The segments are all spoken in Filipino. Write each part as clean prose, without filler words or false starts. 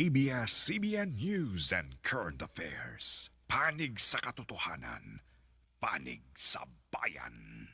ABS-CBN News and Current Affairs. Panig sa katotohanan. Panig sa bayan.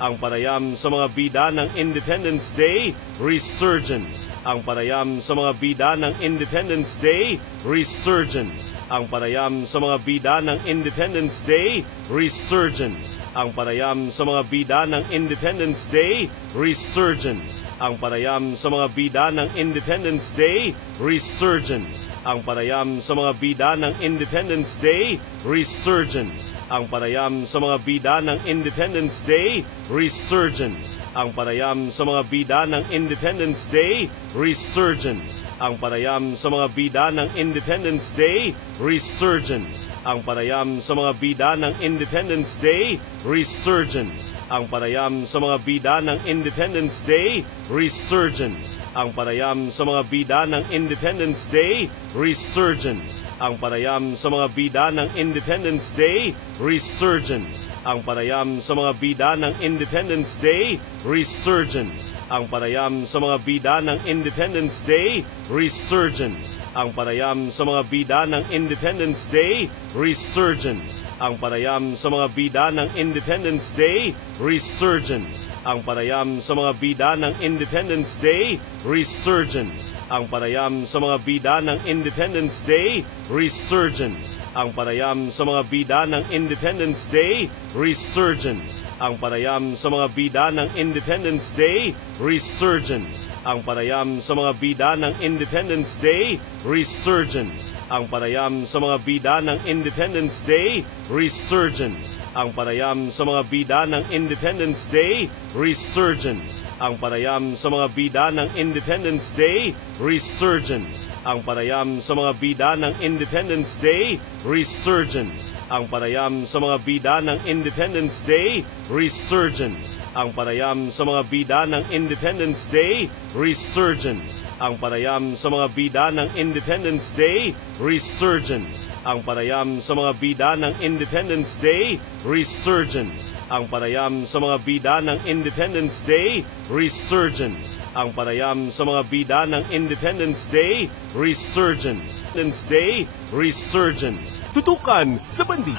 Ang panayam sa mga bida ng Independence Day, Resurgence. Ang panayam sa mga bida ng Independence Day, Resurgence. Ang panayam sa mga bida ng Independence Day, Resurgence. Ang panayam sa mga bida ng Independence Day, Resurgence. Ang panayam sa mga bida ng Independence Day, Resurgence. Ang panayam sa mga bida ng Independence Day, Resurgence. Ang panayam sa mga bida ng Independence Day, Resurgence. Ang panayam sa mga bida ng Independence Day, Resurgence. Ang panayam sa mga bida ng Independence Day, Resurgence. Ang panayam sa mga bida ng Independence Day, Resurgence. Ang panayam sa mga bida ng Independence Day, Resurgence. Ang panayam sa mga bida ng Independence Day, Resurgence. Ang panayam sa mga bida ng Independence Day, Resurgence. Ang panayam sa mga bida ng Independence Day, Resurgence. Ang panayam sa mga bida ng Independence Day, Resurgence. Ang panayam sa mga bida ng Independence Day, Resurgence. Ang panayam sa mga bida ng Independence Day, Resurgence. Ang panayam sa mga bida ng Independence Day, Resurgence. Ang panayam sa mga bida ng Independence Day, Resurgence. Ang panayam sa mga bida ng Independence Day, Resurgence. Ang panayam sa mga bida ng Independence Day, Resurgence. Ang panayam sa mga bida ng Independence Day, Resurgence. Ang panayam sa mga bida ng Independence Day, Resurgence. Ang panayam sa mga bida ng Independence Day, Resurgence. Ang panayam sa mga bida ng Independence Day, Resurgence. Ang panayam sa mga bida ng Independence Day, Resurgence. Ang panayam sa mga bida ng Independence Day, Resurgence. Ang panayam sa mga bida ng Independence Day, Resurgence. Ang panayam sa mga bida ng Independence Day, Resurgence. Ang panayam sa mga bida ng Independence Day, Resurgence. Ang panayam sa mga bida ng Independence Day, Resurgence. Ang panayam sa mga bida ng Independence Day, Resurgence. Independence Day, Resurgence. Tutukan sa bandi.